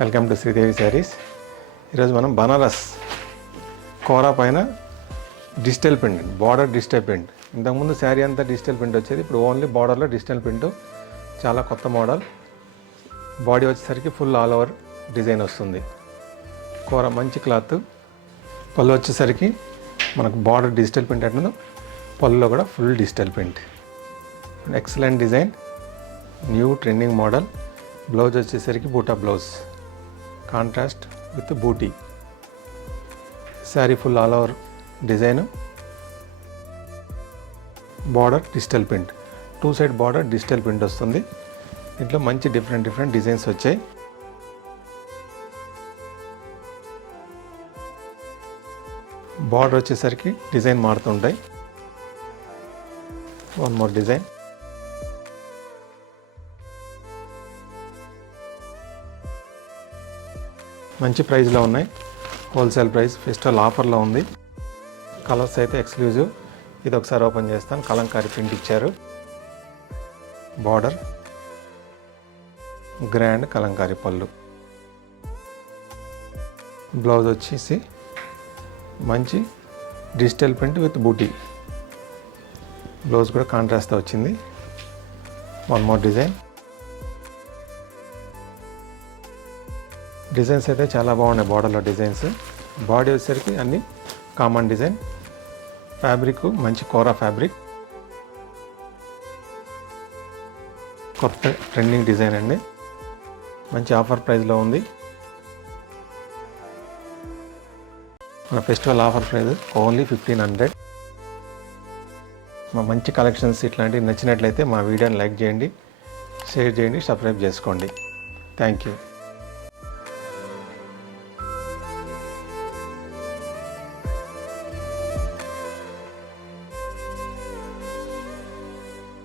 Welcome to Sridevi saris. ఈరోజు మనం బనారస్ కోరా పైన digital print, border digital print. ఇంతకుముందు శారీ అంతా డిజిటల్ ప్రింట్ వచ్చేది, ఇప్పుడు ఓన్లీ బార్డర్లో డిజిటల్ ప్రింట్. చాలా కొత్త మోడల్. బాడీ వచ్చేసరికి ఫుల్ ఆల్ ఓవర్ డిజైన్ వస్తుంది. కోరా మంచి క్లాత్. పళ్ళు వచ్చేసరికి మనకు బార్డర్ డిజిటల్ ప్రింట్ అంటుందో, పళ్ళులో కూడా full digital print. Excellent design, new trending model. Blouse వచ్చేసరికి బూటా బ్లౌజ్, కాంట్రాస్ట్ విత్ బూటీ. Sari full all over design, border digital print, 2 side border digital print వస్తుంది. దీంట్లో మంచి డిఫరెంట్ డిజైన్స్ వచ్చాయి. బార్డర్ వచ్చేసరికి డిజైన్ మారుతుంటాయి. One more design. మంచి ప్రైస్లో ఉన్నాయి. హోల్సేల్ ప్రైస్, ఫెస్టివల్ ఆఫర్లో ఉంది. కలర్స్ అయితే ఎక్స్క్లూజివ్. ఇది ఒకసారి ఓపెన్ చేస్తాను. కలంకారీ ప్రింట్ ఇచ్చారు. బార్డర్ గ్రాండ్ కలంకారీ పళ్ళు. బ్లౌజ్ వచ్చేసి మంచి డిజిటల్ ప్రింట్ విత్ బూటీ. బ్లౌజ్ కూడా కాంట్రాస్ట్తో వచ్చింది. One more design. డిజైన్స్ అయితే చాలా బాగున్నాయి. బార్డర్లో డిజైన్స్. బాడీ వచ్చేసరికి అన్ని కామన్ డిజైన్. ఫ్యాబ్రిక్ మంచి కోరా ఫ్యాబ్రిక్. కొత్త ట్రెండింగ్ డిజైన్ అండి. మంచి ఆఫర్ ప్రైస్లో ఉంది. మన ఫెస్టివల్ ఆఫర్ ప్రైస్ ఓన్లీ 1500. మా మంచి కలెక్షన్స్ ఇట్లాంటివి నచ్చినట్లయితే మా వీడియోని లైక్ చేయండి, షేర్ చేయండి, సబ్స్క్రైబ్ చేసుకోండి. Thank you.